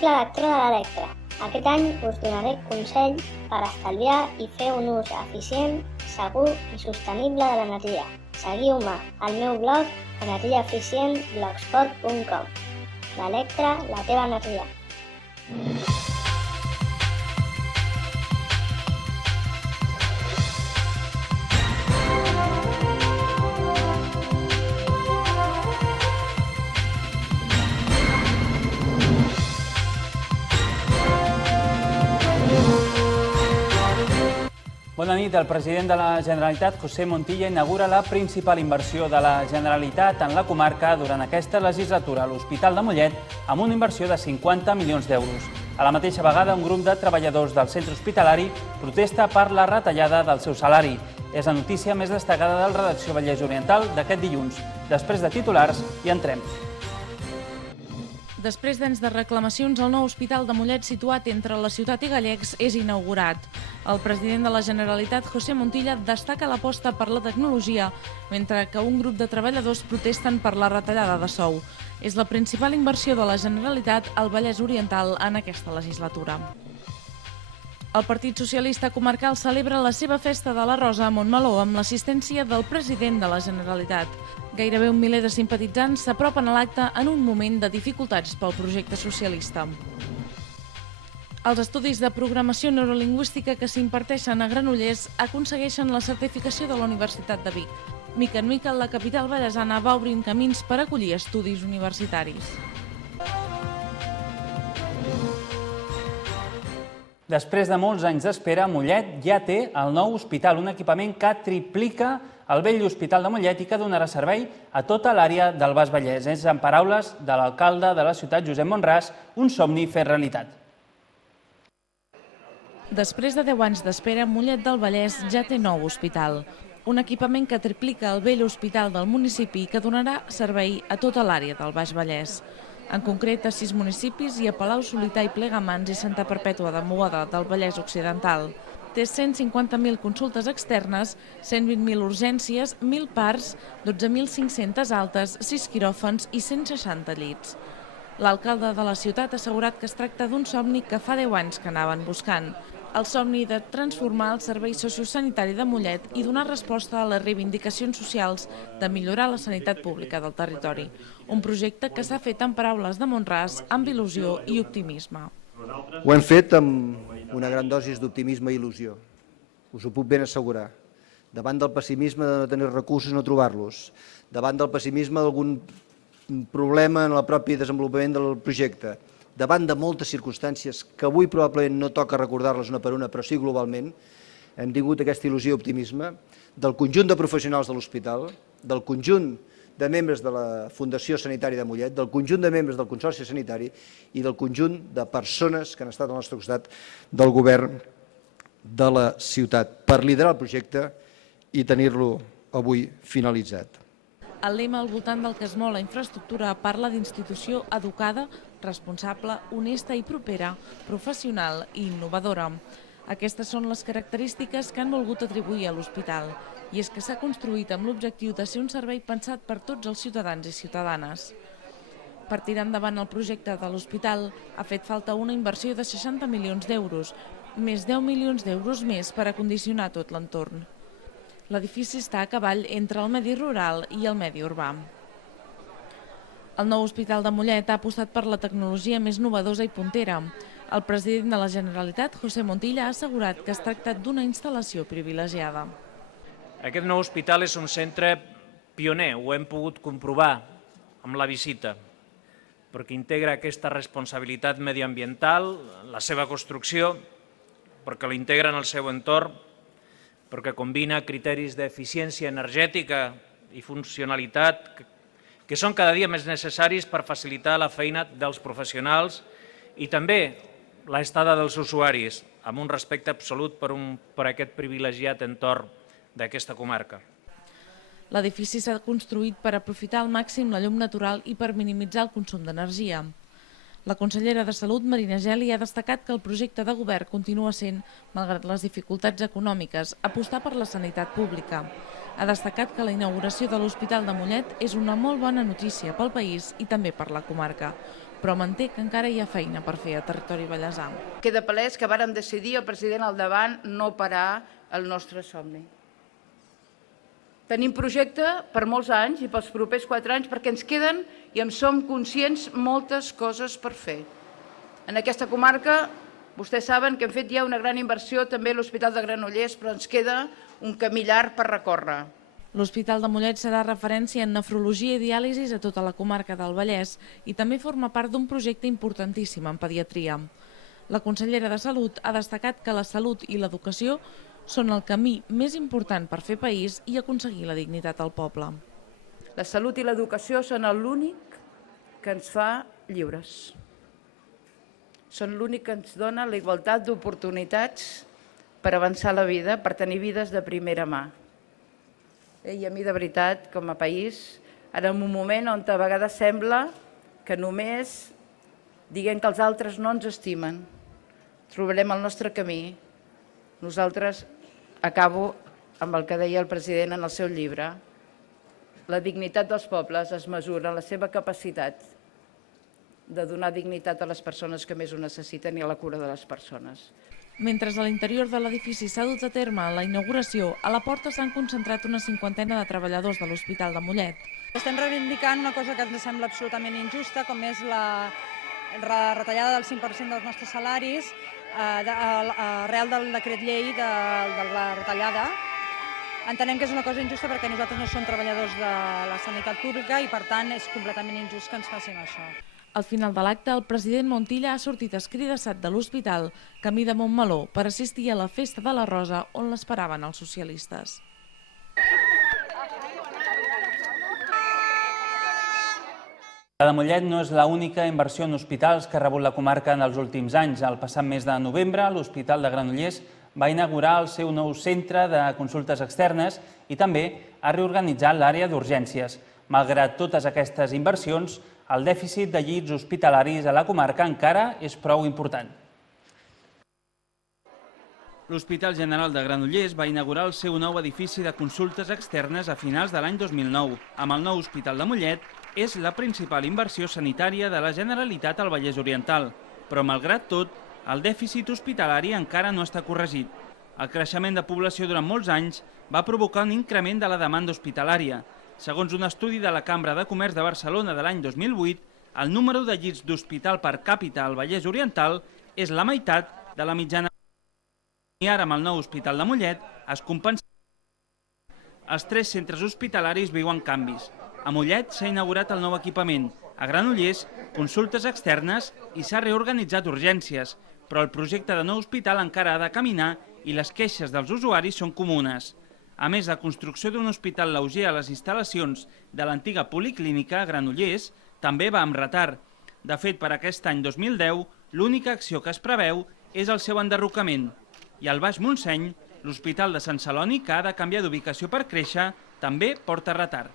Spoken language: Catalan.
Soc la lectora de l'Electra. Aquest any us donaré consells per estalviar i fer un ús eficient, segur i sostenible de l'energia. Seguiu-me al meu blog energiaeficient.blogspot.com. L'Electra, la teva energia. Bona nit. El president de la Generalitat, José Montilla, inaugura la principal inversió de la Generalitat en la comarca durant aquesta legislatura, l'Hospital de Mollet, amb una inversió de 50 milions d'euros. A la mateixa vegada, un grup de treballadors del centre hospitalari protesta per la retallada del seu salari. És la notícia més destacada del Redacció Vallès Oriental d'aquest dilluns. Després de titulars, hi entrem. Després d'anys de reclamacions, el nou Hospital de Mollet, situat entre la ciutat i Gallecs, és inaugurat. El president de la Generalitat, José Montilla, destaca l'aposta per la tecnologia, mentre que un grup de treballadors protesten per la retallada de sou. És la principal inversió de la Generalitat al Vallès Oriental en aquesta legislatura. El Partit Socialista Comarcal celebra la seva festa de la Rosa a Montmeló amb l'assistència del president de la Generalitat. Gairebé un miler de simpatitzants s'apropen a l'acte en un moment de dificultats pel projecte socialista. Els estudis de programació neurolingüística que s'imparteixen a Granollers aconsegueixen la certificació de la Universitat de Vic. Mica en mica, la capital vallesana va obrint camins per acollir estudis universitaris. Després de molts anys d'espera, Mollet ja té el nou hospital, un equipament que triplica el vell Hospital de Mollet i que donarà servei a tota l'àrea del Baix Vallès. És, en paraules de l'alcalde de la ciutat, Josep Monràs, un somni fet realitat. Després de 10 anys d'espera, Mollet del Vallès ja té nou hospital. Un equipament que triplica el vell hospital del municipi i que donarà servei a tota l'àrea del Baix Vallès. En concret, a 6 municipis i a Palau-solità i Plegamans i Santa Perpètua de Mogoda del Vallès Occidental. Té 150.000 consultes externes, 120.000 urgències, 1.000 parts, 12.500 altes, 6 quiròfans i 160 llits. L'alcalde de la ciutat ha assegurat que es tracta d'un somni que fa 10 anys que anaven buscant. El somni de transformar el servei sociosanitari de Mollet i donar resposta a les reivindicacions socials de millorar la sanitat pública del territori. Un projecte que s'ha fet en paraules de Monràs amb il·lusió i optimisme. Ho hem fet amb una gran dosi d'optimisme i il·lusió. Us ho puc ben assegurar. Davant del pessimisme de no tenir recursos i no trobar-los, davant del pessimisme d'algun problema en el propi desenvolupament del projecte, davant de moltes circumstàncies que avui probablement no toca recordar-les una per una, però sí globalment, hem tingut aquesta il·lusió i optimisme del conjunt de professionals de l'hospital, del conjunt de membres de la Fundació Sanitària de Mollet, del conjunt de membres del Consorci Sanitari i del conjunt de persones que han estat al nostre costat del govern de la ciutat per liderar el projecte i tenir-lo avui finalitzat. El lema al voltant del que es mou la infraestructura parla d'institució educada, responsable, honesta i propera, professional i innovadora. Aquestes són les característiques que han volgut atribuir a l'hospital, i és que s'ha construït amb l'objectiu de ser un servei pensat per tots els ciutadans i ciutadanes. Per tirar endavant el projecte de l'hospital ha fet falta una inversió de 60 milions d'euros, més 10 milions d'euros més per acondicionar tot l'entorn. L'edifici està a cavall entre el medi rural i el medi urbà. El nou Hospital de Mollet ha apostat per la tecnologia més novedosa i puntera. El president de la Generalitat, José Montilla, ha assegurat que es tracta d'una instal·lació privilegiada. Aquest nou hospital és un centre pioner, ho hem pogut comprovar amb la visita, perquè integra aquesta responsabilitat mediambiental, la seva construcció, perquè l'integra en el seu entorn, perquè combina criteris d'eficiència energètica i funcionalitat que són cada dia més necessaris per facilitar la feina dels professionals i també l'estada dels usuaris, amb un respecte absolut per aquest privilegiat entorn d'aquesta comarca. L'edifici s'ha construït per aprofitar al màxim la llum natural i per minimitzar el consum d'energia. La consellera de Salut, Marina Geli, ha destacat que el projecte de govern continua sent, malgrat les dificultats econòmiques, apostar per la sanitat pública. Ha destacat que la inauguració de l'Hospital de Mollet és una molt bona notícia pel país i també per la comarca. però manté que encara hi ha feina per fer a territori ballesà. Queda palès que vàrem decidir el president al davant no parar el nostre somni. Tenim projecte per molts anys i pels propers 4 anys perquè ens queden, i en som conscients, moltes coses per fer. En aquesta comarca, vostès saben que hem fet ja una gran inversió també a l'Hospital de Granollers, però ens queda un camí llarg per recórrer. L'Hospital de Mollet serà referència en nefrologia i diàlisis a tota la comarca del Vallès i també forma part d'un projecte importantíssim en pediatria. La consellera de Salut ha destacat que la salut i l'educació són el camí més important per fer país i aconseguir la dignitat al poble. La salut i l'educació són l'únic que ens fa lliures. Són l'únic que ens dona la igualtat d'oportunitats per avançar la vida, per tenir vides de primera mà. I a mi, de veritat, com a país, ara en un moment on a vegades sembla que només diguem que els altres no ens estimen, trobarem el nostre camí. Nosaltres, acabo amb el que deia el president en el seu llibre, la dignitat dels pobles es mesura en la seva capacitat de donar dignitat a les persones que més ho necessiten i a la cura de les persones. Mentre a l'interior de l'edifici s'ha dut a terme la inauguració, a la porta s'han concentrat una 50ena de treballadors de l'Hospital de Mollet. Estem reivindicant una cosa que ens sembla absolutament injusta, com és la retallada del 5% dels nostres salaris arrel del decret llei de la retallada. Entenem que és una cosa injusta perquè nosaltres no som treballadors de la sanitat pública i, per tant, és completament injust que ens facin això. Al final de l'acte, el president Montilla ha sortit escridassat de l'hospital camí de Montmeló per assistir a la Festa de la Rosa on l'esperaven els socialistes. La de Mollet no és l'única inversió en hospitals que ha rebut la comarca en els últims anys. El passat mes de novembre, l'Hospital de Granollers va inaugurar el seu nou centre de consultes externes i també ha reorganitzat l'àrea d'urgències. Malgrat totes aquestes inversions, el dèficit de llits hospitalaris a la comarca encara és prou important. L'Hospital General de Granollers va inaugurar el seu nou edifici de consultes externes a finals de l'any 2009. Amb el nou Hospital de Mollet, és la principal inversió sanitària de la Generalitat al Vallès Oriental. Però, malgrat tot, el dèficit hospitalari encara no està corregit. El creixement de població durant molts anys va provocar un increment de la demanda hospitalària. Segons un estudi de la Cambra de Comerç de Barcelona de l'any 2008, el número de llits d'hospital per càpita al Vallès Oriental és la meitat de la mitjana. I ara, amb el nou Hospital de Mollet, es compensa. Els 3 centres hospitalaris viuen canvis. A Mollet s'ha inaugurat el nou equipament, a Granollers, consultes externes i s'ha reorganitzat urgències, però el projecte de nou hospital encara ha de caminar i les queixes dels usuaris són comunes. A més, la construcció d'un hospital lleuger a les instal·lacions de l'antiga policlínica a Granollers també va amb retard. De fet, per aquest any 2010, l'única acció que es preveu és el seu enderrocament. I al Baix Montseny, l'Hospital de Sant Celoni, que ha de canviar d'ubicació per créixer, també porta retard.